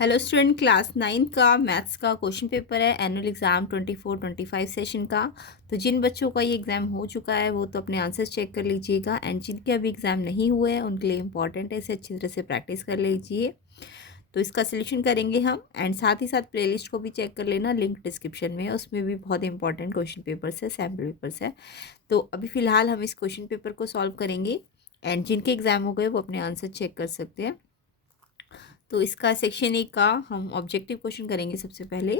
Hello student, class 9 का maths का question paper है एनुअल एग्ज़ाम 24-25 सेशन का। तो जिन बच्चों का ये एग्ज़ाम हो चुका है वो तो अपने आंसर्स चेक कर लीजिएगा, एंड जिनके अभी एग्ज़ाम नहीं हुए हैं उनके लिए इंपॉर्टेंट है, इसे अच्छी तरह से प्रैक्टिस कर लीजिए। तो इसका सलूशन करेंगे हम, एंड साथ ही साथ प्लेलिस्ट को भी चेक कर लेना, लिंक डिस्क्रिप्शन में है, उसमें भी बहुत इंपॉर्टेंट क्वेश्चन पेपर्स है, सैम्पल पेपर्स है। तो अभी फ़िलहाल हम इस क्वेश्चन पेपर को सॉल्व करेंगे, एंड जिनके एग्ज़ाम हो गए वो अपने आंसर चेक कर सकते हैं। तो इसका सेक्शन 1 का हम ऑब्जेक्टिव क्वेश्चन करेंगे सबसे पहले।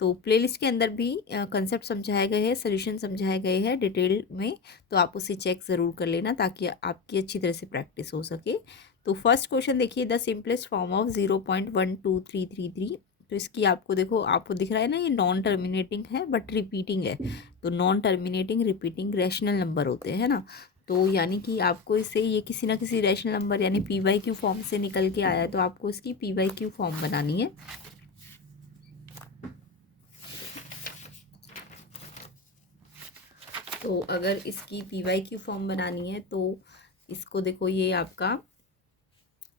तो प्लेलिस्ट के अंदर भी कंसेप्ट समझाए गए हैं, सोल्यूशन समझाए गए हैं डिटेल में, तो आप उसे चेक ज़रूर कर लेना ताकि आपकी अच्छी तरह से प्रैक्टिस हो सके। तो फर्स्ट क्वेश्चन देखिए, द सिंपलेस्ट फॉर्म ऑफ 0.12333। तो इसकी आपको देखो, आपको दिख रहा है ना, ये नॉन टर्मिनेटिंग है बट रिपीटिंग है। तो non terminating repeating rational number होते हैं ना, तो यानी कि आपको इसे ये किसी ना किसी रैशनल नंबर यानी पी वाई क्यू फॉर्म से निकल के आया है, तो आपको इसकी पी वाई क्यू फॉर्म बनानी है। तो अगर इसकी पी वाई क्यू फॉर्म बनानी है तो इसको देखो, ये आपका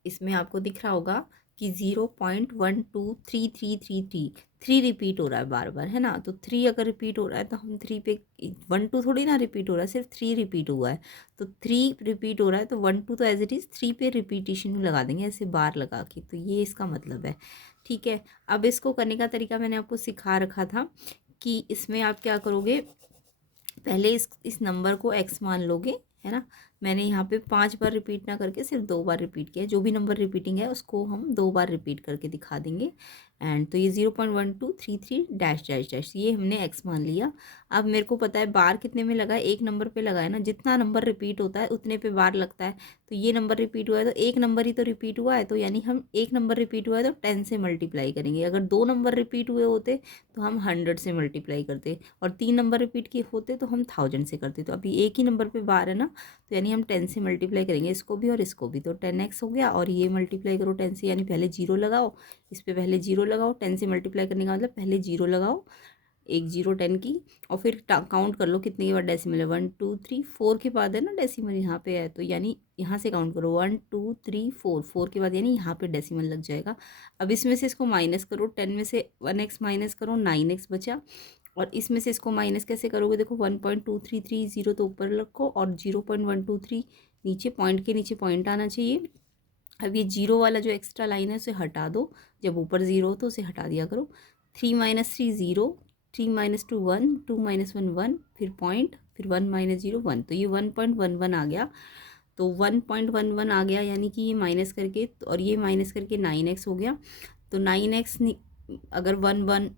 इसमें आपको दिख रहा होगा कि 0.12333 थ्री रिपीट हो रहा है बार बार, है ना। तो थ्री अगर रिपीट हो रहा है तो हम थ्री पे, 1 2 थोड़ी ना रिपीट हो रहा है, सिर्फ थ्री रिपीट हुआ है। तो थ्री रिपीट हो रहा है तो 1 2 तो एज इट इज़ थ्री पे रिपीटिशन लगा देंगे ऐसे बार लगा के, तो ये इसका मतलब है। ठीक है, अब इसको करने का तरीका मैंने आपको सिखा रखा था कि इसमें आप क्या करोगे, पहले इस नंबर को x मान लोगे, है ना। मैंने यहाँ पे 5 बार रिपीट ना करके सिर्फ 2 बार रिपीट किया है, जो भी नंबर रिपीटिंग है उसको हम 2 बार रिपीट करके दिखा देंगे। एंड तो ये 0.1233 डैश डैश डैश, ये हमने x मान लिया। अब मेरे को पता है बार कितने में लगा है, एक नंबर पे लगा है ना, जितना नंबर रिपीट होता है उतने पे बार लगता है। तो ये नंबर रिपीट हुआ है तो एक नंबर ही तो रिपीट हुआ है, तो यानी हम एक नंबर रिपीट हुआ है तो 10 से मल्टीप्लाई करेंगे। अगर 2 नंबर रिपीट हुए होते तो हम 100 से मल्टीप्लाई करते, और 3 नंबर रिपीट किए होते तो हम 1000 से करते। तो अभी एक ही नंबर पे बार है ना, तो यानी हम 10 से मल्टीप्लाई करेंगे इसको भी और इसको भी, तो 10x हो गया। और ये मल्टीप्लाई करो 10 से, यानी पहले जीरो लगाओ, इस पर पहले जीरो लगाओ, 10 से मल्टीप्लाई करने का मतलब पहले जीरो लगाओ, एक जीरो 10 की, और फिर काउंट कर लो कितने के बाद डेसिमल है, 1 2 3 4 के बाद है ना डेसिमल यहाँ पे है, तो यानी यहाँ से काउंट करो 1 2 3 4, 4 के बाद यानी यहाँ पे डेसिमल लग जाएगा। अब इसमें से इसको माइनस करो, 10 में से 1x माइनस करो, 9x बचा। और इसमें से इसको माइनस कैसे करोगे, देखो 1.2330 तो ऊपर रखो और 0.123 नीचे, पॉइंट के नीचे पॉइंट आना चाहिए। अब ये जीरो वाला जो एक्स्ट्रा लाइन है उसे हटा दो, जब ऊपर ज़ीरो हो तो उसे हटा दिया करो। 3 - 3 ज़ीरो, 3 - 2 1, 2 - 1 1, फिर पॉइंट, फिर 1 - 0 1, तो ये 1.11 आ गया। तो 1.11 आ गया, यानी कि ये माइनस करके, और ये माइनस करके 9x हो गया। तो 9x अगर 1 1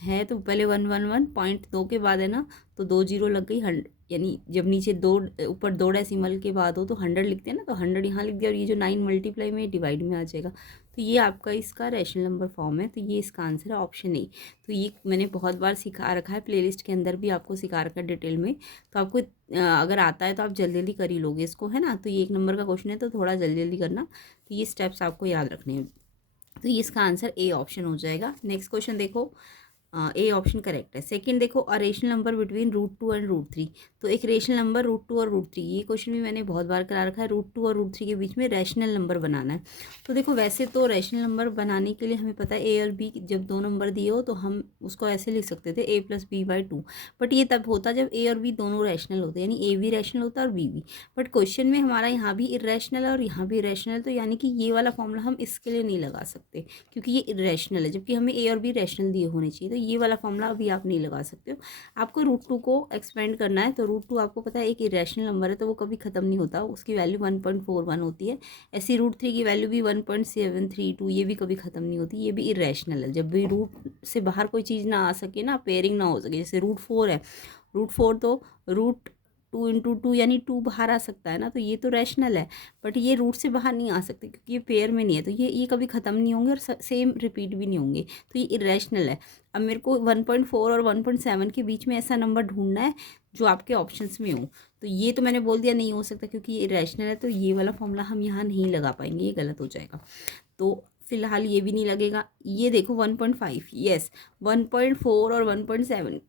है तो पहले 1 1 1 पॉइंट दो के बाद है ना, तो 2 जीरो लग गई, 100, यानी जब नीचे दो ऊपर 2 डेसिमल के बाद हो तो 100 लिखते हैं ना, तो 100 यहाँ लिख दिया, और ये जो 9 मल्टीप्लाई में डिवाइड में आ जाएगा। तो ये आपका इसका रैशनल नंबर फॉर्म है, तो ये इसका आंसर है ऑप्शन ए। तो ये मैंने बहुत बार सिखा रखा है, प्लेलिस्ट के अंदर भी आपको सिखा रखा है डिटेल में, तो आपको अगर आता है तो आप जल्दी जल्दी कर ही लोगे इसको, है ना। तो ये एक नंबर का क्वेश्चन है तो थोड़ा जल्दी जल्दी करना, तो ये स्टेप्स आपको याद रखने हैं। तो ये इसका आंसर ए ऑप्शन हो जाएगा। नेक्स्ट क्वेश्चन देखो, ए ऑप्शन करेक्ट है। सेकंड देखो, a rational number between √2 and √3। तो एक रेशनल नंबर √2 और √3, ये क्वेश्चन भी मैंने बहुत बार करा रखा है। √2 और √3 के बीच में रैशनल नंबर बनाना है। तो देखो, वैसे तो रैशनल नंबर बनाने के लिए हमें पता है ए और बी जब दो नंबर दिए हो तो हम उसको ऐसे लिख सकते थे a + b/2, बट ये तब होता जब ए और बी दोनों रैशनल होते, यानी ए भी रैशनल होता और बी भी। बट क्वेश्चन में हमारा यहाँ भी इरेशनल है और यहाँ भी इरेशनल, तो यानी कि ये वाला फॉर्मूला हम इसके लिए नहीं लगा सकते क्योंकि ये इरेशनल है, जबकि हमें ए और बी रैशनल दिए होने चाहिए, तो ये वाला फॉर्मूला अभी आप नहीं लगा सकते हो। आपको √2 को एक्सपेंड करना है, तो √2 आपको पता है एक इरेशनल नंबर है, तो वो कभी ख़त्म नहीं होता, उसकी वैल्यू 1.41 होती है। ऐसी √3 की वैल्यू भी 1.732, ये भी कभी ख़त्म नहीं होती, ये भी इरेशनल है। जब भी रूट से बाहर कोई चीज़ ना आ सके ना, पेयरिंग ना हो सके, जैसे √4 है, √4 तो √2 × 2 यानी 2 बाहर आ सकता है ना, तो ये तो रैशनल है। बट ये रूट से बाहर नहीं आ सकते क्योंकि ये पेयर में नहीं है, तो ये कभी ख़त्म नहीं होंगे और सेम रिपीट भी नहीं होंगे, तो ये इरेशनल है। अब मेरे को 1.4 और 1.7 के बीच में ऐसा नंबर ढूंढना है जो आपके ऑप्शंस में हो, तो ये तो मैंने बोल दिया नहीं हो सकता क्योंकि ये इरेशनल है, तो ये वाला फॉर्मूला हम यहाँ नहीं लगा पाएंगे, ये गलत हो जाएगा। तो फिलहाल ये भी नहीं लगेगा। ये देखो 1.5, यस, 1.4 और 1.7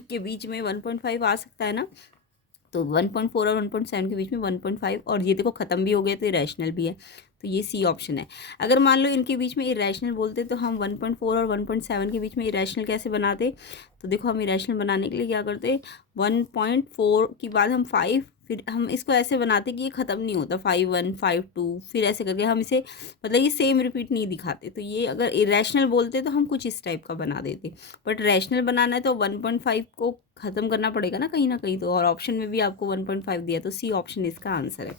के बीच में 1.5 आ सकता है ना, तो 1.4 और 1.7 के बीच में 1.5, और ये देखो ख़त्म भी हो गया तो ये रैशनल भी है, तो ये सी ऑप्शन है। अगर मान लो इनके बीच में इरेशनल बोलते तो हम 1.4 और 1.7 के बीच में इरेशनल कैसे बनाते, तो देखो हम इरेशनल बनाने के लिए क्या करते, 1.4 के बाद हम 5, फिर हम इसको ऐसे बनाते कि ये ख़त्म नहीं होता, 5 1 5 2, फिर ऐसे करके हम इसे मतलब ये सेम रिपीट नहीं दिखाते। तो ये अगर इरेशनल बोलते तो हम कुछ इस टाइप का बना देते, बट रैशनल बनाना है तो 1.5 को ख़त्म करना पड़ेगा ना कहीं तो, और ऑप्शन में भी आपको 1.5 दिया, तो सी ऑप्शन इसका आंसर है।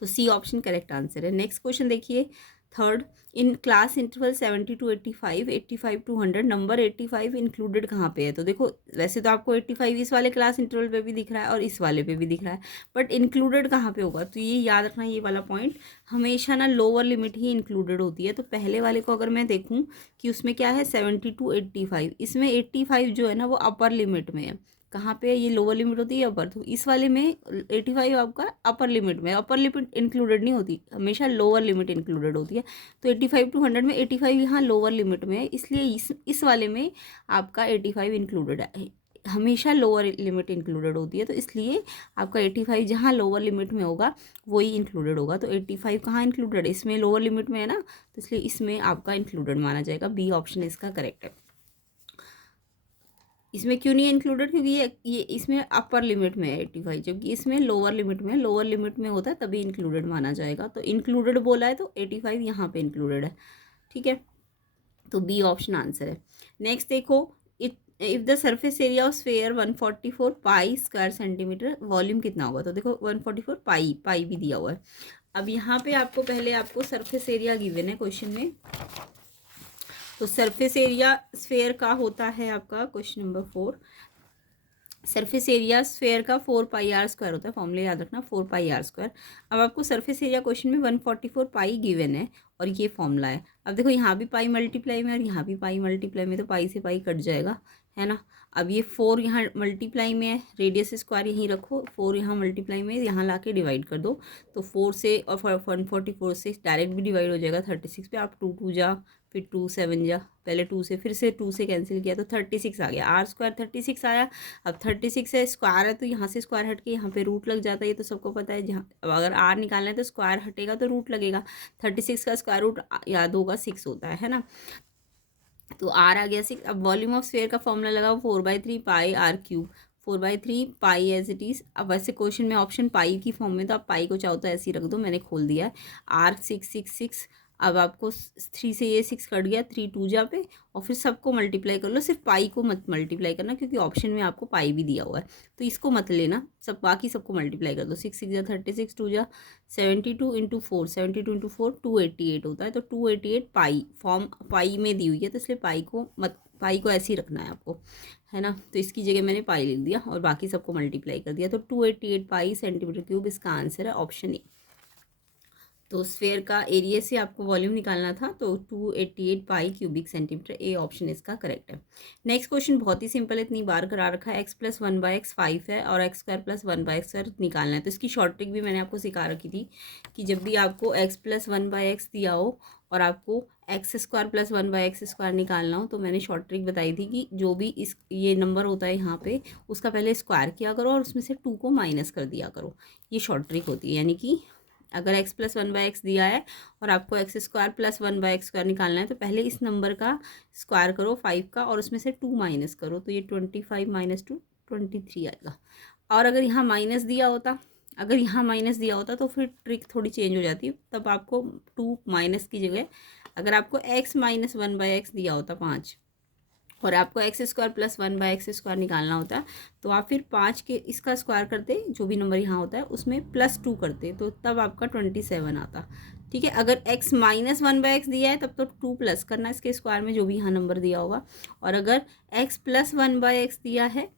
तो सी ऑप्शन करेक्ट आंसर है। नेक्स्ट क्वेश्चन देखिए, third, in class interval 70 to 85, 85 to 100, number 85 included कहाँ पे है, तो देखो वैसे तो आपको 85 इस वाले क्लास इंटरवल पे भी दिख रहा है और इस वाले पे भी दिख रहा है, बट इंक्लूडेड कहाँ पे होगा, तो ये याद रखना, ये वाला पॉइंट हमेशा ना लोअर लिमिट ही इंक्लूडेड होती है। तो पहले वाले को अगर मैं देखूँ कि उसमें क्या है 70 to 85, इसमें 85 जो है ना वो अपर लिमिट में है, कहाँ पे ये लोअर लिमिट होती है अपर, तो इस वाले में 85 आपका अपर लिमिट में, अपर लिमिट इंक्लूडेड नहीं होती, हमेशा लोअर लिमिट इंक्लूडेड होती है। तो 85 to 100 में 85 यहाँ लोअर लिमिट में है, इसलिए इस वाले में आपका 85 इंक्लूडेड है, हमेशा लोअर लिमिट इंक्लूडेड होती है, तो इसलिए आपका 85 जहाँ लोअर लिमिट में होगा वही इंक्लूडेड होगा। तो 85 कहाँ इंक्लूडेड है, इसमें लोअर लिमिट में है ना, तो इसलिए इसमें आपका इंक्लूडेड माना जाएगा, बी ऑप्शन इसका करेक्ट है। इसमें क्यों नहीं इंक्लूडेड, क्योंकि ये इसमें अपर लिमिट में है 85, जबकि इसमें लोअर लिमिट में, लोअर लिमिट में होता है तभी इंक्लूडेड माना जाएगा। तो इंक्लूडेड बोला है तो 85 यहाँ पे इंक्लूडेड है, ठीक है, तो बी ऑप्शन आंसर है। नेक्स्ट देखो, if the surface area of sphere 144 pi square centimetre, volume कितना होगा, तो देखो 144 पाई भी दिया हुआ है। अब यहाँ पे आपको पहले आपको सरफेस एरिया गिवन है क्वेश्चन में, तो सरफेस एरिया स्फेयर का होता है आपका question number 4, surface area sphere का 4 पाई आर स्क्वायर होता है, फॉर्मूला याद रखना 4 पाई आर स्क्वायर। अब आपको सरफेस एरिया क्वेश्चन में 144 पाई गिवन है और ये फॉर्मूला है। अब देखो यहाँ भी पाई मल्टीप्लाई में और यहाँ भी पाई मल्टीप्लाई में, तो पाई से पाई कट जाएगा, है ना। अब ये 4 यहाँ मल्टीप्लाई में है, रेडियस स्क्वायर यहीं रखो, 4 यहाँ मल्टीप्लाई में, यहाँ ला के डिवाइड कर दो, तो 4 से और 144 से डायरेक्ट भी डिवाइड हो जाएगा 36 पे, आप 2 2 जा, फिर 2 7 जा, पहले 2 से, फिर से 2 से कैंसिल किया तो 36 आ गया, आर स्क्वायर 36 आया। अब 36 है, स्क्वायर है तो यहाँ से स्क्वायर हट के यहाँ पे रूट लग जाता है, ये तो सबको पता है। जहाँ अब अगर आर निकालना है तो स्क्वायर हटेगा तो रूट लगेगा, 36 का स्क्वायर रूट याद होगा 6 होता है ना, तो आर आ गया 6। अब वॉल्यूम ऑफ स्फेयर का फॉर्मूला लगाओ 4/3 pi r cube, 4/3 pi as it is. अब वैसे क्वेश्चन में ऑप्शन पाई की फॉर्म में, तो आप पाई को चाहो तो ऐसे ही रख दो, मैंने खोल दिया है, आर 6 6 6। अब आपको 3 से ये 6 कट गया, 3 2 जा पे, और फिर सबको मल्टीप्लाई कर लो, सिर्फ पाई को मत मल्टीप्लाई करना क्योंकि ऑप्शन में आपको पाई भी दिया हुआ है, तो इसको मत लेना, सब बाकी सबको मल्टीप्लाई कर दो। 6 6 जा 36, 2 जा 72 इंटू 4, 72 इंटू 4 288 होता है, तो 288 पाई फॉर्म पाई में दी हुई है, तो इसलिए पाई को मत, पाई को ऐसे ही रखना है आपको, है ना। तो इसकी जगह मैंने पाई लिख दिया और बाकी सबको मल्टीप्लाई कर दिया, तो 288 पाई सेंटीमीटर क्यूब इसका आंसर है, ऑप्शन ए। तो स्फेयर का एरिया से आपको वॉल्यूम निकालना था, तो 288 पाई क्यूबिक सेंटीमीटर, ए ऑप्शन इसका करेक्ट है। नेक्स्ट क्वेश्चन बहुत ही सिंपल है, इतनी बार करा रखा है, x + 1/x 5 है और x² + 1/x² निकालना है। तो इसकी शॉर्ट ट्रिक भी मैंने आपको सिखा रखी थी कि जब भी आपको x + 1/x दिया हो और आपको x² + 1/x² निकालना हो, तो मैंने शॉर्ट ट्रिक बताई थी कि जो भी इस ये नंबर होता है यहाँ पे, उसका पहले स्क्वायर किया करो और उसमें से 2 को माइनस कर दिया करो, ये शॉर्ट ट्रिक होती है। यानी कि अगर x + 1/x दिया है और आपको x² + 1/x² निकालना है, तो पहले इस नंबर का स्क्वायर करो 5 का और उसमें से 2 माइनस करो, तो ये 25 - 2 23 आएगा। और अगर यहाँ माइनस दिया होता तो फिर ट्रिक थोड़ी चेंज हो जाती, तब आपको 2 माइनस की जगह अगर आपको x - 1/x दिया होता 5 और आपको x² + 1/x² निकालना होता है, तो आप फिर 5 के इसका स्क्वायर करते, जो भी नंबर यहाँ होता है उसमें +2 करते, तो तब आपका 27 आता, ठीक है। अगर x - 1/x दिया है तब तो 2 प्लस करना इसके स्क्वायर में, जो भी यहाँ नंबर दिया होगा, और अगर x + 1/x दिया है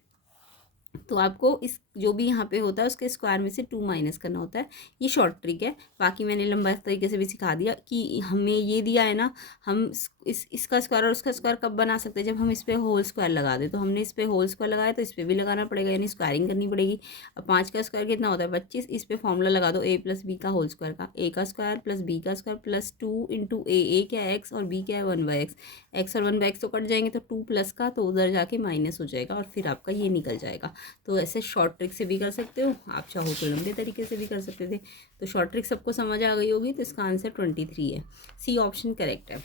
तो आपको इस जो भी यहाँ पे होता है उसके स्क्वायर में से 2 माइनस करना होता है, ये शॉर्ट ट्रिक है। बाकी मैंने लंबा तरीके से भी सिखा दिया कि हमें ये दिया है ना, हम इसका स्क्वायर और उसका स्क्वायर कब बना सकते हैं, जब हम इस पर होल स्क्वायर लगा दें। तो हमने इस पर होल स्क्वायर लगाया तो इस पर भी लगाना पड़ेगा, यानी स्क्वायरिंग करनी पड़ेगी। अब 5 का स्क्वायर कितना होता है 25, इस पर फॉर्मूला लगा दो a + b का होल स्क्वायर का, a का स्क्वायर + b का स्क्वायर + 2 इंटू a क्या है x और b क्या है 1/x, x और 1/x तो कट जाएंगे, तो 2 प्लस का तो उधर जाके माइनस हो जाएगा और फिर आपका ये निकल जाएगा। तो ऐसे शॉर्ट ट्रिक से भी कर सकते हो, आप चाहो तो लंबे तरीके से भी कर सकते थे। तो शॉर्ट ट्रिक सबको समझ आ गई होगी, तो इसका आंसर 23 है। सी ऑप्शन करेक्ट है।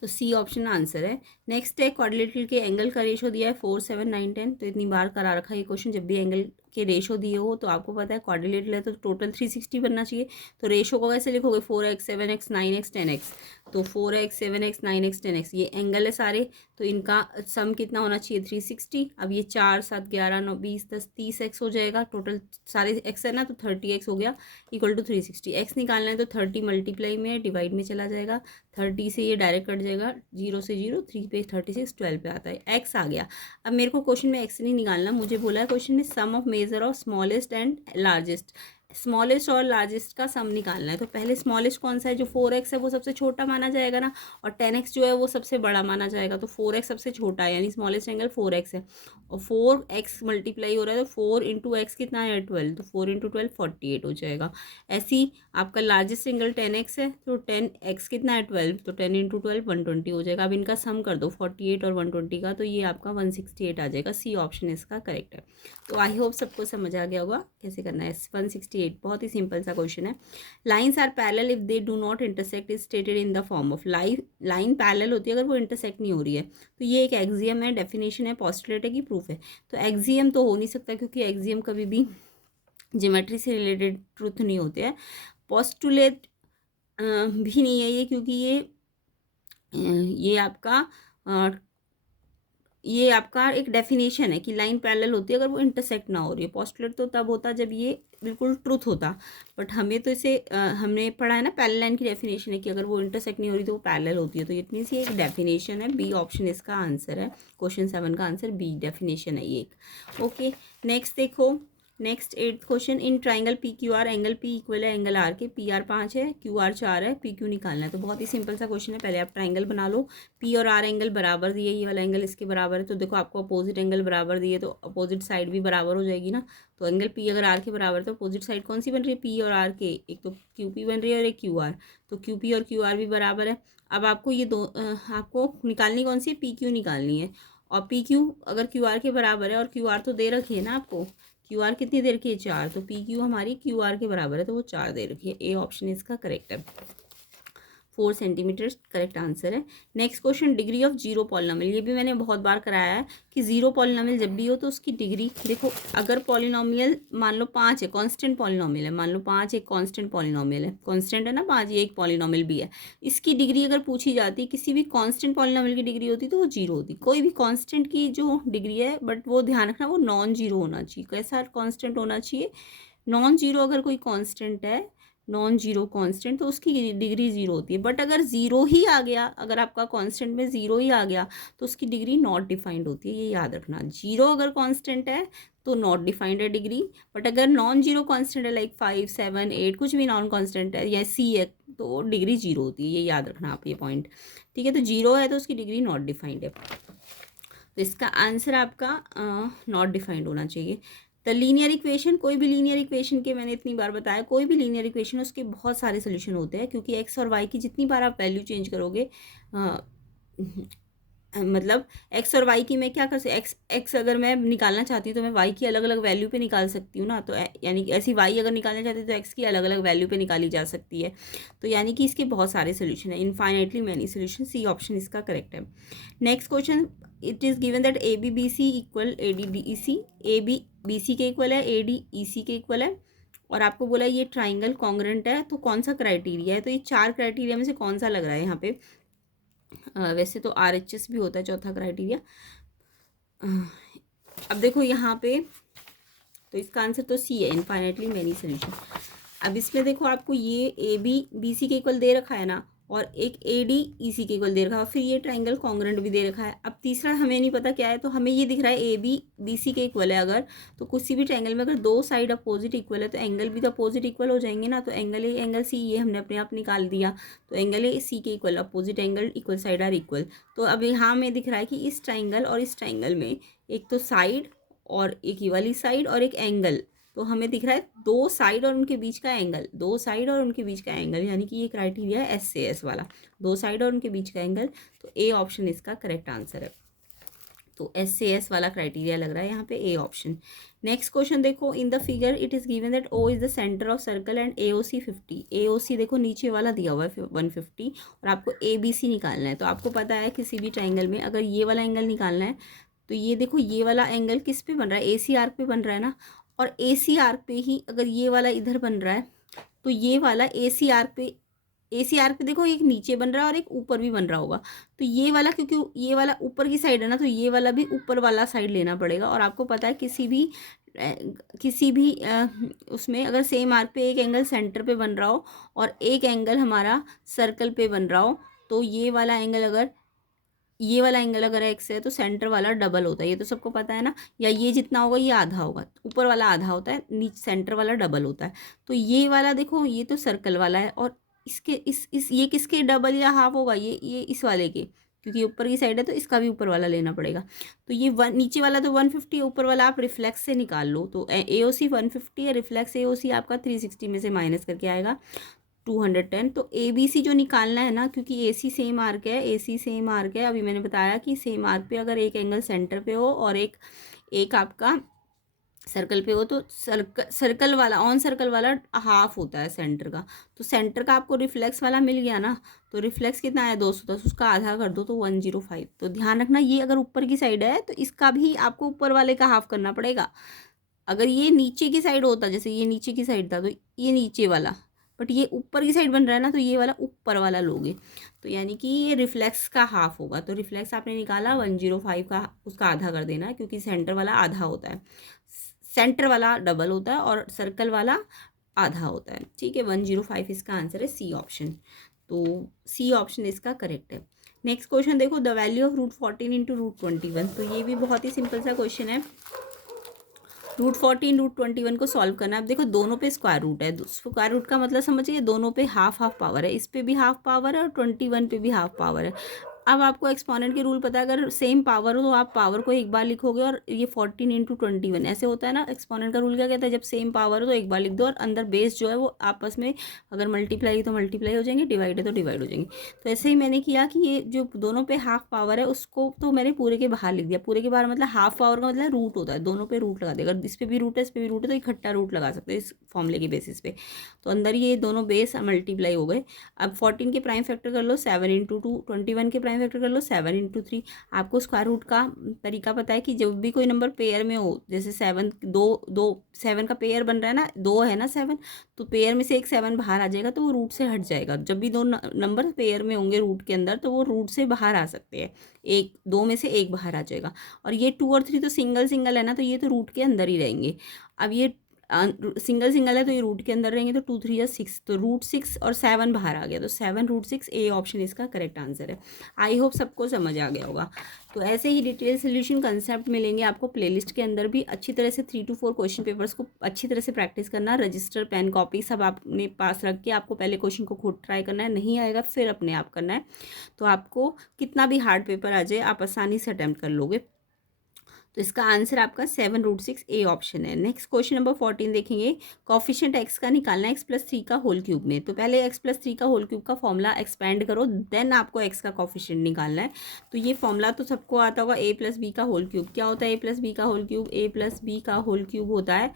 तो सी ऑप्शन आंसर है। नेक्स्ट है क्वाड्रिलेटरल के एंगल का रेशो दिया है 4, 7, 9, 10। तो इतनी बार करा रखा है ये क्वेश्चन, जब भी एंगल के रेशो दिए हो तो आपको पता है क्वाड्रिलेटरल है तो टोटल 360 बनना चाहिए। तो रेशो को कैसे लिखोगे, 4x, 7x, 9x, 10x। तो 4x, 7x, 9x, 10x ये एंगल है सारे, तो इनका सम कितना होना चाहिए 360। अब ये 4, 7, 11, 9, 20, 10, 30x हो जाएगा। टोटल सारे x है ना, तो 30x हो गया इक्वल टू 360। x निकालना है तो 30 मल्टीप्लाई में डिवाइड में चला जाएगा, 30 से ये डायरेक्ट कट जाएगा, 0 से 0, 3 पे 36, 12 पे आता है, x आ गया। अब मेरे को क्वेश्चन में x नहीं निकालना, मुझे बोला है क्वेश्चन में sum of measure of smallest and largest. Smallest और लार्जेस्ट का सम निकालना है। तो पहले स्मॉलेस्ट कौन सा है, जो 4x है वो सबसे छोटा माना जाएगा ना, और 10x जो है वो सबसे बड़ा माना जाएगा। तो 4x सबसे छोटा है, यानी स्मॉलेस्ट एंगल 4x है, और 4x मल्टीप्लाई हो रहा है तो 4 इंटू एक्स कितना है 12, तो 4 इंटू 12 48 हो जाएगा। ऐसी आपका लार्जेस्ट एंगल 10x है, तो 10x कितना है 12, तो 10 इंटू 12 120 हो जाएगा। अब इनका सम कर दो 48 और 120 का, तो ये आपका 168 आ जाएगा। सी ऑप्शन इसका करेक्ट है। तो आई होप सबको समझ आ गया होगा कैसे करना है। 168 बहुत ही सिंपल सा क्वेश्चन है। Lines are parallel if they do not intersect is stated in the form of line parallel होती है अगर वो इंटरसेक्ट नहीं हो रही है। तो ये एक एक्सियम है, डेफिनेशन है, पोस्टुलेट है कि प्रूफ है। तो एक्सियम तो हो नहीं सकता क्योंकि एक्सियम कभी भी ज्योमेट्री से रिलेटेड ट्रूथ नहीं होते हैं। पोस्टुलेट भी नहीं है ये, क्योंकि ये आपका एक डेफिनेशन है कि लाइन पैरेलल होती है अगर वो इंटरसेक्ट ना हो रही है। पोस्टुलेट तो तब होता जब ये बिल्कुल ट्रूथ होता, बट हमें तो इसे हमने पढ़ा है ना, पैरेलल लाइन की डेफिनेशन है कि अगर वो इंटरसेक्ट नहीं हो रही तो वो पैरेलल होती है। तो इट मीन्स ये एक डेफिनेशन है। बी ऑप्शन इसका आंसर है। क्वेश्चन 7 का आंसर बी, डेफिनेशन है ये एक। ओके, नेक्स्ट देखो, next 8th question. In triangle P Q R angle P equal है एंगल आर के, पी आर 5 है, क्यू आर 4 है, पी क्यू निकालना है। तो बहुत ही सिंपल सा क्वेश्चन है। पहले आप ट्राइंगल बना लो, पी और आर एंगल बराबर दिए, ये वाला एंगल इसके बराबर है। तो देखो आपको अपोजिट एंगल बराबर दिए तो अपोजिट साइड भी बराबर हो जाएगी ना। तो एंगल पी अगर आर के बराबर है तो अपोजिट साइड कौन सी बन रही है, पी और आर के, एक तो क्यू पी बन रही है और एक क्यू आर। तो क्यू पी और क्यू आर भी बराबर है। अब आपको ये दो आपको निकालनी कौन सी है, पी क्यू निकालनी है। और पी क्यू अगर क्यू आर के बराबर है और क्यू आर तो दे रखी है ना आपको, क्यू आर कितनी देर की है 4, तो पी क्यू हमारी क्यू आर के बराबर है तो वो 4 दे रखी है। ए ऑप्शन इसका करेक्ट है। 4 सेंटीमीटर करेक्ट आंसर है। Next question, degree of zero polynomial. ये भी मैंने बहुत बार कराया है कि जीरो पॉलिनोमियल जब भी हो तो उसकी डिग्री देखो। अगर पॉलिनोमियल मान लो 5 है, कांस्टेंट पॉलिनोमियल है, मान लो 5 एक कांस्टेंट पॉलिनोमियल है, कांस्टेंट है ना 5, ये एक पॉलिनोमियल भी है। इसकी डिग्री अगर पूछी जाती, किसी भी कांस्टेंट पॉलिनोमियल की डिग्री होती तो वो जीरो होती। कोई भी कांस्टेंट की जो डिग्री है, बट वो ध्यान रखना वो नॉन जीरो होना चाहिए। कैसा कांस्टेंट होना चाहिए, नॉन जीरो। अगर कोई कांस्टेंट है नॉन जीरो कांस्टेंट तो उसकी डिग्री जीरो होती है। बट अगर जीरो ही आ गया, अगर आपका कांस्टेंट में जीरो ही आ गया तो उसकी डिग्री नॉट डिफाइंड होती है। ये याद रखना, जीरो अगर कांस्टेंट है तो नॉट डिफाइंड है डिग्री। बट अगर नॉन जीरो कांस्टेंट है लाइक 5, 7, 8 कुछ भी नॉन कांस्टेंट है या सी है तो डिग्री जीरो होती है। ये याद रखना आप ये पॉइंट, ठीक है। तो जीरो है तो उसकी डिग्री नॉट डिफाइंड है। तो इसका आंसर आपका नॉट डिफाइंड होना चाहिए। द लीनियर इक्वेशन, कोई भी लीनियर इक्वेशन के, मैंने इतनी बार बताया, कोई भी लीनियर इक्वेशन उसके बहुत सारे सोल्यूशन होते हैं, क्योंकि एक्स और वाई की जितनी बार आप वैल्यू चेंज करोगे मतलब एक्स और वाई की मैं क्या कर सकती, एक्स अगर मैं निकालना चाहती हूँ तो मैं वाई की अलग अलग वैल्यू पे निकाल सकती हूँ ना। तो यानी कि ऐसी वाई अगर निकालना चाहती हूँ तो एक्स की अलग अलग वैल्यू पे निकाली जा सकती है। तो यानी कि इसके बहुत सारे सोल्यूशन है, infinitely many solution. C option इसका करेक्ट है। Next question, it is given that A B B C equal A D D E C, A B B C के इक्वल है, ए डी ई सी के equal है, और आपको बोला ये ट्राइंगल कॉन्ग्रुएंट है। तो कौन सा क्राइटेरिया है, तो ये 4 क्राइटेरिया में से कौन सा लग रहा है यहाँ पे। वैसे तो RHS भी होता है चौथा क्राइटेरिया। अब देखो यहाँ पे, तो इसका आंसर तो सी है, इनफाइनाइटली मैनी सोल्यूशन। अब इसमें देखो आपको ये ए बी बी सी के इक्वल दे रखा है ना, और एक ए डी ई सी के इक्वल दे रखा है, फिर ये ट्राइंगल कॉन्ग्रुएंट भी दे रखा है। अब तीसरा हमें नहीं पता क्या है, तो हमें ये दिख रहा है ए बी बी सी के इक्वल है अगर, तो किसी भी ट्राइंगल में अगर दो साइड अपोजिट इक्वल है तो एंगल भी तो अपोजिट इक्वल हो जाएंगे ना। तो एंगल ए एंगल सी ये हमने अपने आप निकाल दिया। तो एंगल ए सी के equal, opposite angle equal side are equal. तो अब यहाँ हमें दिख रहा है कि इस ट्राइंगल और इस ट्राइंगल में एक तो साइड और एक ये वाली साइड और एक एंगल, तो हमें दिख रहा है दो साइड और उनके बीच का एंगल, दो साइड और उनके बीच का एंगल, यानी कि ये क्राइटेरिया है एस से एस वाला, दो साइड और उनके बीच का एंगल। तो ए ऑप्शन इसका करेक्ट आंसर है। तो SAS वाला क्राइटेरिया लग रहा है यहाँ पे ए ऑप्शन। नेक्स्ट क्वेश्चन देखो, in the figure it is given that O is the centre of circle and AOC 50। AOC देखो नीचे वाला दिया हुआ है 150 और आपको ABC निकालना है। तो आपको पता है किसी भी ट्राइंगल में अगर ये वाला एंगल निकालना है तो ये देखो ये वाला एंगल किस पे बन रहा है, AC आर्क पे बन रहा है ना, और AC आर्क पे ही अगर ये वाला इधर बन रहा है तो ये वाला AC आर्क पे देखो एक नीचे बन रहा है और एक ऊपर भी बन रहा होगा। तो ये वाला क्योंकि ये वाला ऊपर की साइड है ना, तो ये वाला भी ऊपर वाला साइड लेना पड़ेगा। और आपको पता है किसी भी उसमें अगर सेम आर्क पे एक एंगल सेंटर पे बन रहा हो और एक एंगल हमारा सर्कल पे बन रहा हो, तो ये वाला एंगल अगर एक्स है तो सेंटर वाला डबल होता है, ये तो सबको पता है ना। या ये जितना होगा ये आधा होगा, ऊपर वाला आधा होता है, नीचे सेंटर वाला डबल होता है। तो ये वाला देखो ये तो सर्कल वाला है और इसके इस ये किसके डबल या हाफ होगा, ये इस वाले के, क्योंकि ऊपर की साइड है तो इसका भी ऊपर वाला लेना पड़ेगा। तो ये नीचे वाला तो 150 है, ऊपर वाला आप रिफ्लेक्स से निकाल लो। तो AOC 150 है, रिफ्लेक्स AOC आपका 360 में से माइनस करके आएगा 210। तो ABC जो निकालना है ना, क्योंकि AC सेम आर्क है, अभी मैंने बताया कि सेम आर्क पे अगर एक एंगल सेंटर पे हो और एक आपका सर्कल पे हो तो सर्कल वाला हाफ होता है सेंटर का। तो सेंटर का आपको रिफ्लेक्स वाला मिल गया ना, तो रिफ्लेक्स कितना है 210, उसका आधा कर दो तो 105। तो ध्यान रखना ये अगर ऊपर की साइड है तो इसका भी आपको ऊपर वाले का हाफ करना पड़ेगा। अगर ये नीचे की साइड होता, जैसे ये नीचे की साइड था तो ये नीचे वाला, बट ये ऊपर की साइड बन रहा है ना, तो ये वाला ऊपर वाला लोगे। तो यानी कि ये रिफ्लेक्स का हाफ होगा। तो रिफ्लेक्स आपने निकाला 105 का, उसका आधा कर देना है, क्योंकि सेंटर वाला आधा होता है, सेंटर वाला डबल होता है और सर्कल वाला आधा होता है। ठीक है, 105 इसका आंसर है सी ऑप्शन। तो सी ऑप्शन इसका करेक्ट है। नेक्स्ट क्वेश्चन देखो, द वैल्यू ऑफ √14 इंटू √21। तो ये भी बहुत ही सिंपल सा क्वेश्चन है। √14 √21 को सॉल्व करना है। अब देखो दोनों पे स्क्वायर रूट है, स्क्वायर रूट का मतलब समझिए दोनों पे हाफ पावर है, इस पे भी हाफ पावर है और 21 पे भी हाफ पावर है। अब आपको एक्सपोनेंट के रूल पता है, अगर सेम पावर हो तो आप पावर को एक बार लिखोगे, और ये 14 इंटू 21 ऐसे होता है ना। एक्सपोनेंट का रूल क्या कहता है, जब सेम पावर हो तो एक बार लिख दो और अंदर बेस जो है वो आपस में अगर मल्टीप्लाई तो मल्टीप्लाई हो जाएंगे, डिवाइड है तो डिवाइड हो जाएंगे। तो ऐसे ही मैंने किया कि ये जो दोनों पे हाफ पावर है उसको तो मैंने पूरे के बाहर लिख दिया। पूरे के बाहर मतलब हाफ पावर का मतलब रूट होता है, दोनों पे रूट लगा दिया। अगर इस पे भी रूट है इस पे भी रूट है तो इकट्ठा रूट लगा सकते हैं इस फॉर्मूले के बेसिस पे। तो अंदर ये दोनों बेस मल्टीप्लाई हो गए। अब 14 के प्राइम फैक्टर कर लो 7 इंटू 2, 21 के प्राइम फैक्टर कर लो 7 इंटू 3। आपको स्क्वायर रूट का तरीका पता है कि जब भी कोई नंबर पेयर में हो, जैसे 7 7 का पेयर बन रहा है ना, 2 है ना 7, तो पेयर में से एक 7 बाहर आ जाएगा तो वो रूट से हट जाएगा। जब भी दो नंबर पेयर में होंगे रूट के अंदर तो वो रूट से बाहर आ सकते हैं, एक दो में से एक बाहर आ जाएगा। और ये 2 और 3 तो सिंगल है ना, तो ये तो रूट के अंदर ही रहेंगे। अब ये सिंगल है तो ये रूट के अंदर रहेंगे, तो 2 3 या 6, तो √6 और 7 बाहर आ गया, तो 7 √6 ए ऑप्शन इसका करेक्ट आंसर है। आई होप सबको समझ आ गया होगा। तो ऐसे ही डिटेल सोल्यूशन कंसेप्ट मिलेंगे आपको प्लेलिस्ट के अंदर भी। अच्छी तरह से 3 to 4 क्वेश्चन पेपर्स को अच्छी तरह से प्रैक्टिस करना, रजिस्टर पेन कॉपी सब आपने पास रख के आपको पहले क्वेश्चन को खुद ट्राई करना है, नहीं आएगा फिर अपने आप करना है। तो आपको कितना भी हार्ड पेपर आ जाए आप आसानी से अटैम्प्ट कर लोगे। तो इसका आंसर आपका 7 √6 ए ऑप्शन है। नेक्स्ट क्वेश्चन नंबर 14 देखेंगे, कॉफिशिएंट एक्स का निकालना है x+3 का होल क्यूब में। तो पहले x+3 का होल क्यूब का फॉर्मूला एक्सपेंड करो, देन आपको x का कॉफिशिएंट निकालना है। तो ये फॉर्मूला तो सबको आता होगा, a+b का होल क्यूब। क्या होता है a+b का होल क्यूब, a+b का होल क्यूब होता है,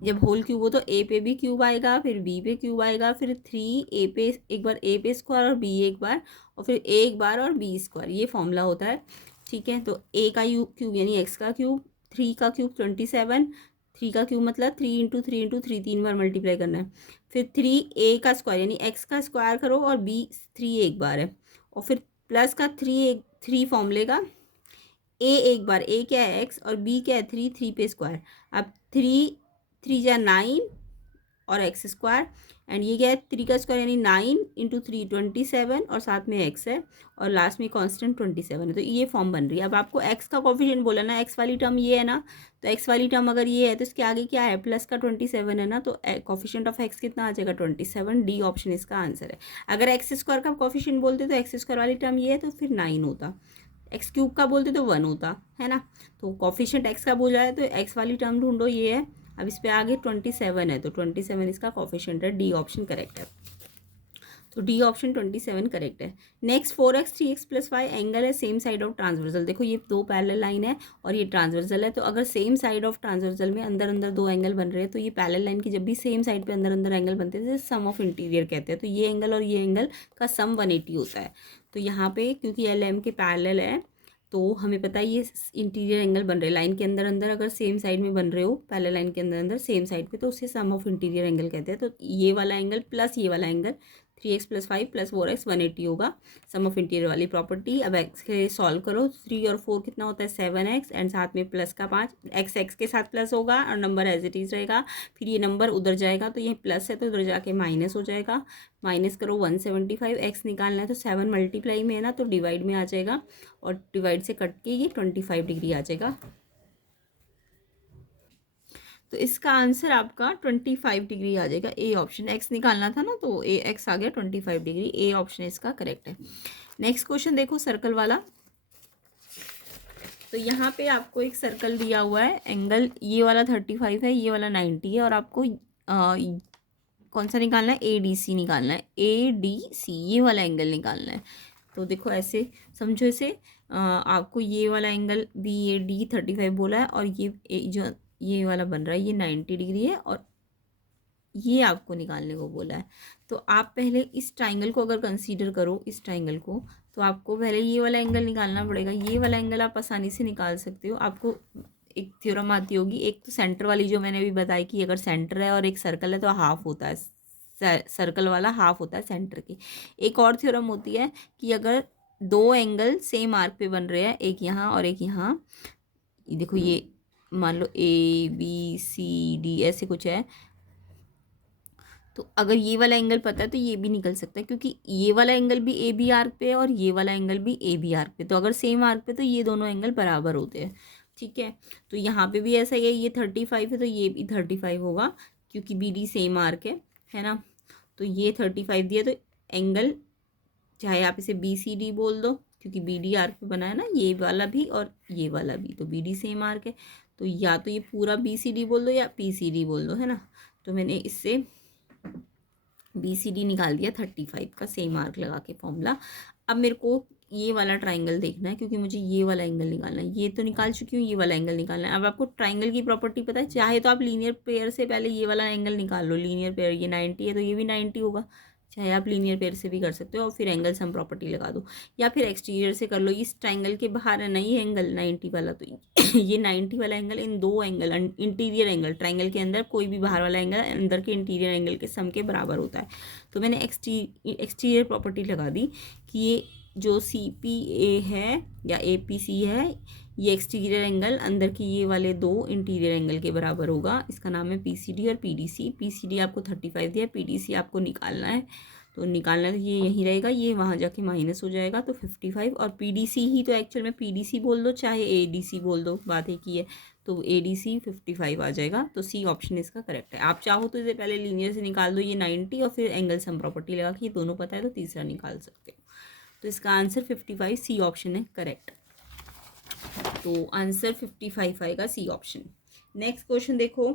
जब होल क्यूब हो तो a पे भी क्यूब आएगा, फिर b पे क्यूब आएगा, फिर 3 a पे एक बार a पे स्क्वायर और b एक बार, और फिर a एक बार और b स्क्वायर, ये फॉर्मूला होता है। ठीक है, तो a का क्यूब यानी x का क्यूब, 3 का क्यूब 27, 3 का क्यूब मतलब 3 इंटू 3 इंटू 3, 3 बार मल्टीप्लाई करना है। फिर 3a का स्क्वायर यानी x का स्क्वायर करो, और b 3 एक बार है, और फिर प्लस का 3 फॉर्मूले का a एक बार, a क्या है x और b क्या है 3 पे स्क्वायर। अब 3 जा 9 और एक्स स्क्वायर, एंड ये क्या है 3 का स्क्वायर यानी 9 इंटू 3 27, और साथ में x है, और लास्ट में कांस्टेंट 27 है। तो ये फॉर्म बन रही है। अब आपको x का कॉफिशिएंट बोला ना, x वाली टर्म ये है ना, तो x वाली टर्म अगर ये है तो इसके आगे क्या है प्लस का 27 है ना, तो कॉफिशिएंट ऑफ x कितना आ जाएगा 27, डी ऑप्शन इसका आंसर है। अगर एक्स स्क्वायर का कॉफिशिएंट बोलते तो एक्स स्क्वायर वाली टर्म ये है तो फिर 9 होता, एक्स क्यूब का बोलते तो 1 होता है ना। तो कॉफिशिएंट एक्स का बोला है तो एक्स वाली टर्म ढूंढो, ये है। अब इस पे आगे 27 है तो 27 इसका कॉफिशिएंट है, डी ऑप्शन करेक्ट है। तो डी ऑप्शन 27 करेक्ट है। Next 4x 3x plus Y angle है सेम साइड ऑफ ट्रांसवर्सल। देखो ये दो पैरेलल लाइन है और ये ट्रांसवर्सल है, तो अगर सेम साइड ऑफ ट्रांसवर्सल में अंदर अंदर दो एंगल बन रहे हैं तो ये पैरेलल लाइन की जब भी सेम साइड पे अंदर अंदर एंगल बनते हैं सम ऑफ इंटीरियर कहते हैं। तो ये एंगल और ये एंगल का सम 180 होता है। तो यहाँ पे क्योंकि एल एम के पैरेलल है तो हमें पता है ये इंटीरियर एंगल बन रहे हैं लाइन के अंदर अंदर, अगर सेम साइड में बन रहे हो पैरेलल लाइन के अंदर अंदर सेम साइड पे तो उसे सम ऑफ इंटीरियर एंगल कहते हैं। तो ये वाला एंगल प्लस ये वाला angle 3x plus 5 plus 4x 180 होगा सम ऑफ इंटीरियर वाली प्रॉपर्टी। अब x के सॉल्व करो, 3 और 4 कितना होता है 7x एंड साथ में प्लस का 5, x के साथ प्लस होगा और नंबर एज इट इज़ रहेगा। फिर ये नंबर उधर जाएगा तो ये प्लस है तो उधर जाके माइनस हो जाएगा, माइनस करो 175, x निकालना है तो 7 मल्टीप्लाई में है ना तो डिवाइड में आ जाएगा और डिवाइड से कट के ये 25 डिग्री आ जाएगा। तो इसका आंसर आपका 25 डिग्री आ जाएगा, ए ऑप्शन। एक्स निकालना था ना तो ए एक्स आ गया 25 डिग्री, ए ऑप्शन इसका करेक्ट है। नेक्स्ट क्वेश्चन देखो सर्कल वाला। तो यहाँ पे आपको एक सर्कल दिया हुआ है, एंगल ये वाला 35 है, ये वाला 90 है और आपको कौन सा निकालना है, ए डी सी निकालना है, ए डी सी ये वाला एंगल निकालना है। तो देखो ऐसे समझो इसे, आपको ये वाला एंगल बी ए डी 35 बोला है और ये जो ये वाला बन रहा है ये 90 डिग्री है और ये आपको निकालने को बोला है। तो आप पहले इस ट्राइंगल को अगर कंसीडर करो, इस ट्राइंगल को, तो आपको पहले ये वाला एंगल निकालना पड़ेगा। ये वाला एंगल आप आसानी से निकाल सकते हो। आपको एक थ्योरम आती होगी, एक तो सेंटर वाली जो मैंने अभी बताई कि अगर सेंटर है और एक सर्कल है तो हाफ होता है, सर्कल वाला हाफ होता है सेंटर की। एक और थ्योरम होती है कि अगर दो एंगल सेम आर्क पे बन रहे हैं, एक यहाँ और एक यहाँ, देखो ये मान लो ए बी सी डी ऐसे कुछ है, तो अगर ये वाला एंगल पता है तो ये भी निकल सकता है क्योंकि ये वाला एंगल भी ए बी आर्क पे है और ये वाला एंगल भी ए बी आर्क पे। तो अगर सेम आर्क पे तो ये दोनों एंगल बराबर होते हैं, ठीक है। तो यहाँ पे भी ऐसा ही है, ये 35 है तो ये भी 35 होगा क्योंकि बी डी सेम आर्क है ना। तो ये 35 दिया तो एंगल चाहे आप इसे बी सी डी बोल दो क्योंकि बी डी आर्क पे बना है ना, ये वाला भी और ये वाला भी, तो बी डी सेम आर्क है। तो या तो ये पूरा बी सी डी बोल दो या पी सी डी बोल दो, है ना। तो मैंने इससे बी सी डी निकाल दिया 35 का सेम आर्क लगा के फॉर्मूला। अब मेरे को ये वाला ट्राइंगल देखना है क्योंकि मुझे ये वाला एंगल निकालना है। ये तो निकाल चुकी हूँ, ये वाला एंगल निकालना है। अब आपको ट्राइंगल की प्रॉपर्टी पता है, चाहे तो आप लीनियर पेयर से पहले ये वाला एंगल निकाल लो। लीनियर पेयर ये 90 है तो ये भी 90 होगा, चाहे आप लीनियर पेयर से भी कर सकते हो और फिर एंगल सम प्रॉपर्टी लगा दो, या फिर एक्सटीरियर से कर लो। इस ट्राइंगल के बाहर है ना ये एंगल 90 वाला, तो ये 90 वाला एंगल इन दो एंगल इंटीरियर एंगल, ट्राइंगल के अंदर कोई भी बाहर वाला एंगल अंदर के इंटीरियर एंगल के सम के बराबर होता है। तो मैंने एक्सटीरियर प्रॉपर्टी लगा दी कि ये जो सी पी ए है या ए पी सी है, ये एक्सटीरियर एंगल अंदर की ये वाले दो इंटीरियर एंगल के बराबर होगा। इसका नाम है पी सी डी और P D C. P C D आपको 35 दिया, पी डी सी आपको निकालना है। तो निकालना है तो ये यहीं रहेगा, ये वहाँ जाके माइनस हो जाएगा तो 55, और पी डी सी ही तो एक्चुअल में पी डी सी बोल दो चाहे ए डी सी बोल दो, बात एक ही है। तो ए डी सी 55 आ जाएगा। तो सी ऑप्शन इसका करेक्ट है। आप चाहो तो इसे पहले लीनियर से निकाल दो ये 90 और फिर एंगल सम प्रॉपर्टी लगा के ये दोनों पता है तो तीसरा निकाल सकते हो। तो इसका आंसर 55 सी ऑप्शन है करेक्ट। तो आंसर 55 आएगा सी ऑप्शन। नेक्स्ट क्वेश्चन देखो,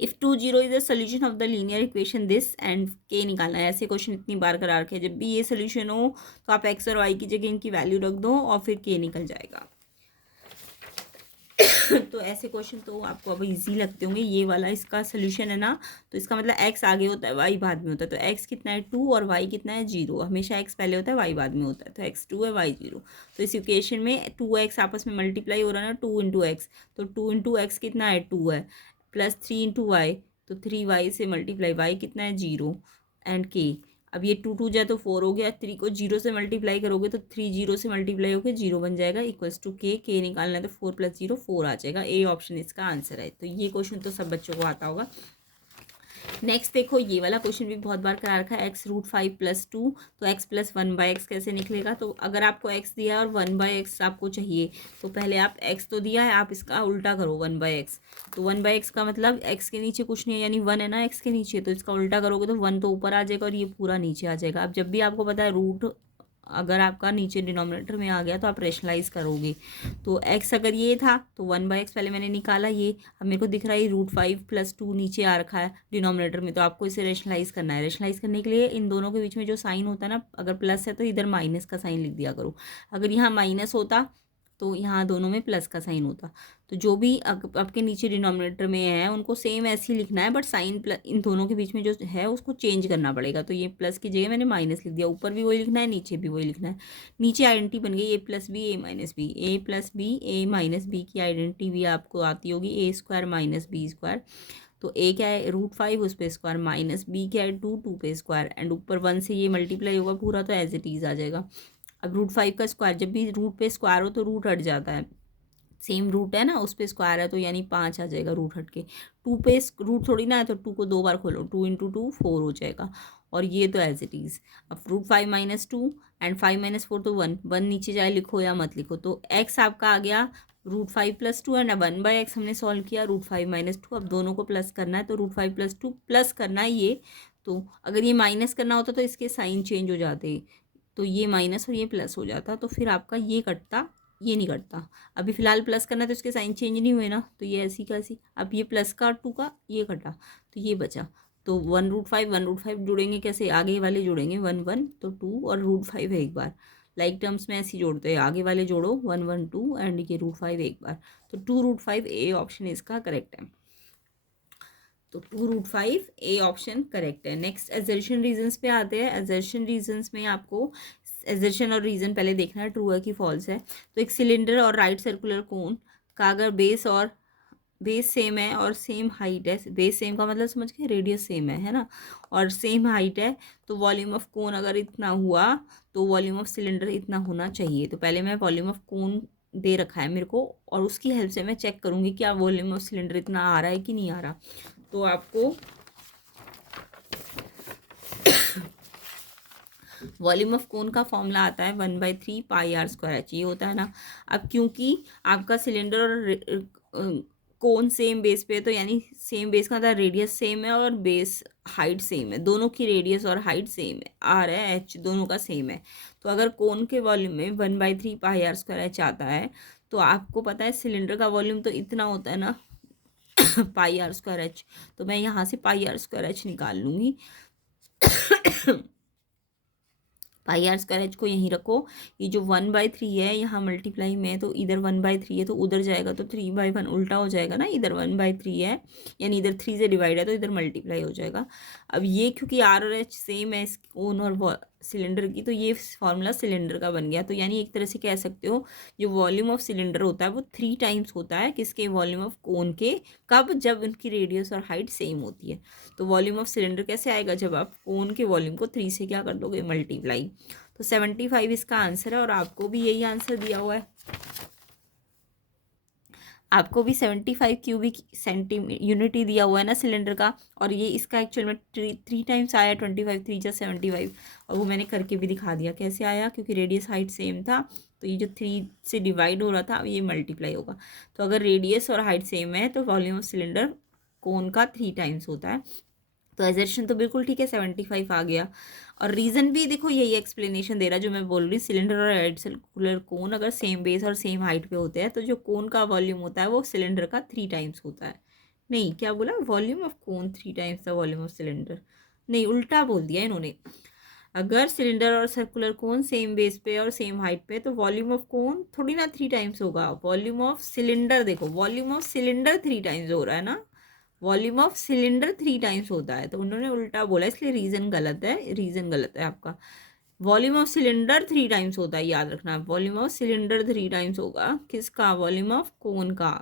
if 2 0 is the solution of the linear equation this and के निकालना है। ऐसे क्वेश्चन इतनी बार करा रखे, जब भी ये सोल्यूशन हो तो आप एक्स और वाई की जगह इनकी वैल्यू रख दो और फिर के निकल जाएगा। तो ऐसे क्वेश्चन तो आपको अब इजी लगते होंगे। ये वाला इसका सोल्यूशन है ना, तो इसका मतलब एक्स आगे होता है वाई बाद में होता है। तो एक्स कितना है 2 और वाई कितना है 0। हमेशा एक्स पहले होता है वाई बाद में होता है, तो एक्स 2 है वाई 0। तो इस इक्वेशन में 2x आपस में मल्टीप्लाई हो रहा है ना, 2 इंटू एक्स, तो 2 इंटू एक्स कितना है 2 है, प्लस 3 इंटू वाई, तो 3y से मल्टीप्लाई, वाई कितना है 0 एंड के। अब ये 2 2 जाए तो 4 हो गया, 3 को 0 से मल्टीप्लाई करोगे तो 3 0 से मल्टीप्लाई होकर 0 बन जाएगा इक्वल्स टू के निकालना है तो 4 + 0 4 आ जाएगा। ए ऑप्शन इसका आंसर है। तो ये क्वेश्चन तो सब बच्चों को आता होगा। नेक्स्ट देखो, ये वाला क्वेश्चन भी बहुत बार करा रखा है, एक्स रूट 5 + 2, तो एक्स प्लस 1/x कैसे निकलेगा। तो अगर आपको x दिया है और 1/x आपको चाहिए तो पहले आप x तो दिया है, आप इसका उल्टा करो 1/x। तो 1/x का मतलब x के नीचे कुछ नहीं है, यानी 1 है ना x के नीचे, तो इसका उल्टा करोगे तो 1 तो ऊपर आ जाएगा और ये पूरा नीचे आ जाएगा। अब जब भी आपको पता है रूट अगर आपका नीचे डिनोमिनेटर में आ गया तो आप रेशनलाइज करोगे। तो x अगर ये था तो 1/x पहले मैंने निकाला, ये अब मेरे को दिख रहा है √5 + 2 नीचे आ रखा है डिनोमिनेटर में, तो आपको इसे रेशनलाइज करना है। रेशनलाइज करने के लिए इन दोनों के बीच में जो साइन होता है ना, अगर प्लस है तो इधर माइनस का साइन लिख दिया करो, अगर यहाँ माइनस होता तो यहाँ दोनों में प्लस का साइन होता। तो जो भी आपके नीचे डिनोमिनेटर में है उनको सेम ऐसे ही लिखना है, बट साइन प्लस इन दोनों के बीच में जो है उसको चेंज करना पड़ेगा। तो ये प्लस की जगह मैंने माइनस लिख दिया, ऊपर भी वही लिखना है, नीचे भी वही लिखना है। नीचे आइडेंटिटी बन गई a + b a - b, a + b a - b की आइडेंटिटी भी आपको आती होगी, a² - b²। तो a क्या है √5, उस पे स्क्वायर, माइनस b क्या है 2, 2 पे स्क्वायर, एंड ऊपर 1 से ये मल्टीप्लाई होगा पूरा, तो एज इट इज़ आ जाएगा। अब √5 का स्क्वायर, जब भी रूट पे स्क्वायर हो तो रूट हट जाता है, सेम रूट है ना उस पे स्क्वायर है तो यानी 5 आ जाएगा रूट हट के। 2 पे रूट थोड़ी ना है, तो 2 को 2 बार खोलो, 2 × 2 4 हो जाएगा, और ये तो एज इट इज़। अब √5 - 2 एंड 5 - 4 तो 1, 1 नीचे जाए लिखो या मत लिखो। तो x आपका आ गया √5 + 2 एंड 1/x हमने सॉल्व किया √5 - 2। अब दोनों को प्लस करना है, तो √5 + 2 प्लस करना है ये। तो अगर ये माइनस करना होता तो इसके साइन चेंज हो जाते, तो ये माइनस और ये प्लस हो जाता, तो फिर आपका ये कटता, ये नहीं कटता। अभी फ़िलहाल प्लस करना है तो इसके साइन चेंज नहीं हुए ना, तो ये ऐसी का ऐसी। अब ये प्लस का 2 का ये कटा, तो ये बचा। तो 1√5 जुड़ेंगे कैसे, आगे वाले जुड़ेंगे 1 1, तो 2 और √5 है एक बार, लाइक टर्म्स में ऐसे ही जोड़ते हैं, आगे वाले जोड़ो 1 1 2 एंड ये √5 एक बार, तो 2√5 ए ऑप्शन इसका करेक्ट है। तो 2√5 ए ऑप्शन करेक्ट है। नेक्स्ट एजर्शन रीजंस पे आते हैं। एजर्शन रीजंस में आपको एजर्शन और रीजन पहले देखना है ट्रू है कि फॉल्स है। तो एक सिलेंडर और राइट सर्कुलर कोन का अगर बेस सेम है और सेम हाइट है, बेस सेम का मतलब समझ के रेडियस सेम है ना, और सेम हाइट है, तो वॉल्यूम ऑफ कोन अगर इतना हुआ तो वॉल्यूम ऑफ सिलेंडर इतना होना चाहिए। तो पहले मैं वॉल्यूम ऑफ कोन दे रखा है मेरे को, और उसकी हेल्प से मैं चेक करूँगी क्या वॉल्यूम ऑफ सिलेंडर इतना आ रहा है कि नहीं आ रहा। तो आपको वॉल्यूम ऑफ कोन का फॉर्मूला आता है 1/3 πr²h, ये होता है ना। अब क्योंकि आपका सिलेंडर और कोन सेम बेस पे है, तो यानी सेम बेस का मतलब रेडियस सेम है और बेस हाइट सेम है, दोनों की रेडियस और हाइट सेम है, आर है एच दोनों का सेम है। तो अगर कोन के वॉल्यूम में 1/3 πr²h आता है, तो आपको पता है सिलेंडर का वॉल्यूम तो इतना होता है ना πr²h, तो मैं यहाँ से πr²h निकाल लूँगी। πr²h को यहीं रखो, ये जो 1/3 है यहाँ मल्टीप्लाई में है, तो इधर 1/3 है तो उधर जाएगा तो 3/1 उल्टा हो जाएगा ना, इधर 1/3 है यानी इधर 3 से डिवाइड है तो इधर मल्टीप्लाई हो जाएगा। अब ये क्योंकि आर और एच सेम है कोन और सिलेंडर की, तो ये फॉर्मूला सिलेंडर का बन गया। तो यानी एक तरह से कह सकते हो जो वॉल्यूम ऑफ सिलेंडर होता है वो 3 टाइम्स होता है किसके, वॉल्यूम ऑफ कोन के। कब, जब उनकी रेडियस और हाइट सेम होती है। तो वॉल्यूम ऑफ सिलेंडर कैसे आएगा, जब आप कोन के वॉल्यूम को 3 से क्या कर दोगे, मल्टीप्लाई। तो 75 इसका आंसर है, और आपको भी यही आंसर दिया हुआ है, आपको भी 75 क्यूबिक यूनिट ही दिया हुआ है ना सिलेंडर का, और ये इसका एक्चुअल में 3 टाइम्स आया, 25 3 × 75, और वो मैंने करके भी दिखा दिया कैसे आया, क्योंकि रेडियस हाइट सेम था, तो ये जो 3 से डिवाइड हो रहा था ये मल्टीप्लाई होगा। तो अगर रेडियस और हाइट सेम है तो वॉल्यूम ऑफ सिलेंडर कोन का 3 टाइम्स होता है। तो एजर्शन तो बिल्कुल ठीक है, 75 आ गया। और रीज़न भी देखो यही एक्सप्लेनेशन दे रहा है जो मैं बोल रही हूँ, सिलेंडर और राइट सर्कुलर कोन अगर सेम बेस और सेम हाइट पे होते हैं तो जो कोन का वॉल्यूम होता है वो सिलेंडर का 3 टाइम्स होता है। नहीं, क्या बोला, volume of cone 3 times the volume of cylinder, नहीं उल्टा बोल दिया इन्होंने। अगर सिलेंडर और सर्कुलर कोन सेम बेस पे और सेम हाइट पे तो वॉल्यूम ऑफ कोन थोड़ी ना 3 टाइम्स होगा, वॉल्यूम ऑफ सिलेंडर, देखो वॉल्यूम ऑफ सिलेंडर 3 टाइम्स हो रहा है ना, वॉल्यूम ऑफ सिलेंडर 3 टाइम्स होता है, तो उन्होंने उल्टा बोला इसलिए रीज़न गलत है, रीज़न गलत है आपका। वॉल्यूम ऑफ सिलेंडर 3 टाइम्स होता है, याद रखना, वॉल्यूम ऑफ सिलेंडर 3 टाइम्स होगा किसका, वॉल्यूम ऑफ कोन का।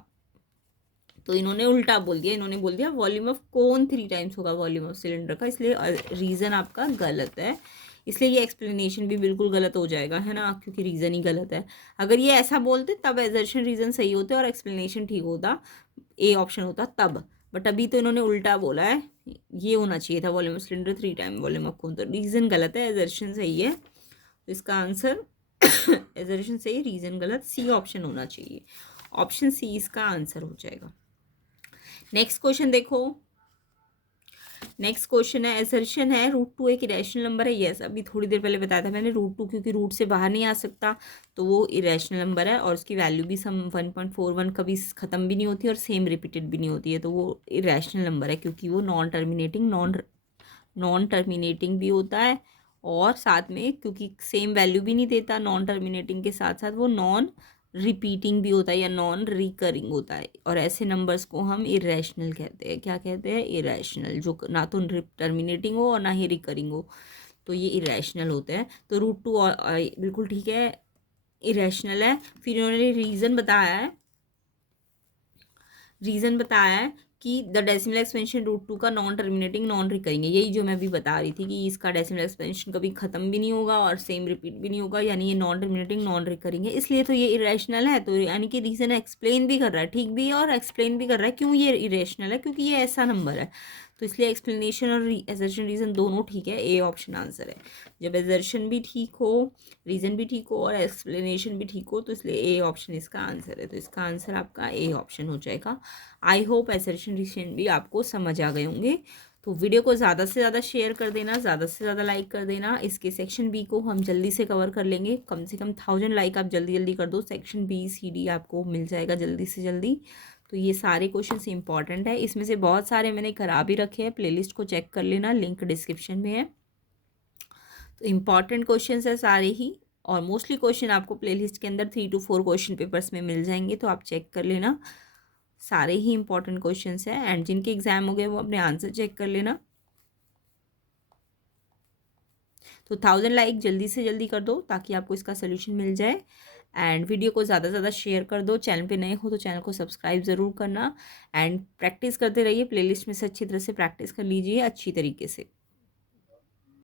तो इन्होंने उल्टा बोल दिया, इन्होंने बोल दिया वॉल्यूम ऑफ कोन 3 टाइम्स होगा वॉल्यूम ऑफ सिलेंडर का, इसलिए रीज़न आपका गलत है, इसलिए ये एक्सप्लेनेशन भी बिल्कुल गलत हो जाएगा, है ना, क्योंकि रीज़न ही गलत है। अगर ये ऐसा बोलते तब एजर्शन रीज़न सही होते और एक्सप्लेनेशन ठीक होता, ए ऑप्शन होता तब, बट अभी तो इन्होंने उल्टा बोला है, ये होना चाहिए था volume of cylinder 3 time volume of cone, तो रीज़न गलत है, एजर्शन सही है। तो इसका आंसर एजर्शन सही, रीज़न गलत, सी ऑप्शन होना चाहिए, ऑप्शन सी इसका आंसर हो जाएगा। नेक्स्ट क्वेश्चन देखो, नेक्स्ट क्वेश्चन है, एसर्शन है रूट 2 एक इरेशनल नंबर है। यस, अभी थोड़ी देर पहले बताया था मैंने, रूट 2 क्योंकि रूट से बाहर नहीं आ सकता तो वो इरेशनल नंबर है, और उसकी वैल्यू भी सम 1.41 कभी ख़त्म भी नहीं होती और सेम रिपीटेड भी नहीं होती है, तो वो इरेशनल नंबर है क्योंकि वो नॉन टर्मिनेटिंग भी होता है, और साथ में क्योंकि सेम वैल्यू भी नहीं देता, नॉन टर्मिनेटिंग के साथ साथ वो नॉन रिपीटिंग भी होता है या नॉन रिकरिंग होता है, और ऐसे नंबर्स को हम इरेशनल कहते हैं। क्या कहते हैं? इरेशनल, जो ना तो टर्मिनेटिंग हो और ना ही रिकरिंग हो, तो ये इरेशनल होते हैं। तो रूट 2 बिल्कुल ठीक है, इरेशनल है। फिर इन्होंने रीज़न बताया है कि द डेसिमल एक्सपेंशन रूट 2 का नॉन टर्मिनेटिंग नॉन रिकरिंग है। यही जो मैं अभी बता रही थी कि इसका डेसिमल एक्सपेंशन कभी ख़त्म भी नहीं होगा और सेम रिपीट भी नहीं होगा, यानी ये नॉन टर्मिनेटिंग नॉन रिकरिंग है, इसलिए तो ये इरेशनल है। तो यानी कि रीज़न एक्सप्लेन भी कर रहा है, ठीक भी है, और एक्सप्लेन भी कर रहा है क्यों ये इरेशनल है, क्योंकि ये ऐसा नंबर है। तो इसलिए एक्सप्लेनेशन और एजर्शन रीज़न दोनों ठीक है, ए ऑप्शन आंसर है। जब एजर्शन भी ठीक हो, रीज़न भी ठीक हो और एक्सप्लेनेशन भी ठीक हो, तो इसलिए ए ऑप्शन इसका आंसर है। तो इसका आंसर आपका ए ऑप्शन हो जाएगा। आई होप एसर्शन रीज़न भी आपको समझ आ गए होंगे। तो वीडियो को ज़्यादा से ज़्यादा शेयर कर देना, ज़्यादा से ज़्यादा लाइक कर देना। इसके सेक्शन बी को हम जल्दी से कवर कर लेंगे, कम से कम 1000 लाइक आप जल्दी जल्दी कर दो, सेक्शन बी सी डी आपको मिल जाएगा जल्दी से जल्दी। तो ये सारे क्वेश्चन इंपॉर्टेंट है, इसमें से बहुत सारे मैंने करा भी रखे हैं, प्लेलिस्ट को चेक कर लेना, लिंक डिस्क्रिप्शन में है। तो इम्पॉर्टेंट क्वेश्चन है सारे ही, और मोस्टली क्वेश्चन आपको प्लेलिस्ट के अंदर 3 to 4 क्वेश्चन पेपर्स में मिल जाएंगे, तो आप चेक कर लेना। सारे ही इंपॉर्टेंट क्वेश्चंस हैं, एंड जिनके एग्जाम हो गए वो अपने आंसर चेक कर लेना। तो 1000 लाइक जल्दी से जल्दी कर दो ताकि आपको इसका सोल्यूशन मिल जाए, एंड वीडियो को ज़्यादा से ज़्यादा शेयर कर दो। चैनल पे नए हो तो चैनल को सब्सक्राइब ज़रूर करना, एंड प्रैक्टिस करते रहिए, प्लेलिस्ट में से अच्छी तरह से प्रैक्टिस कर लीजिए अच्छी तरीके से।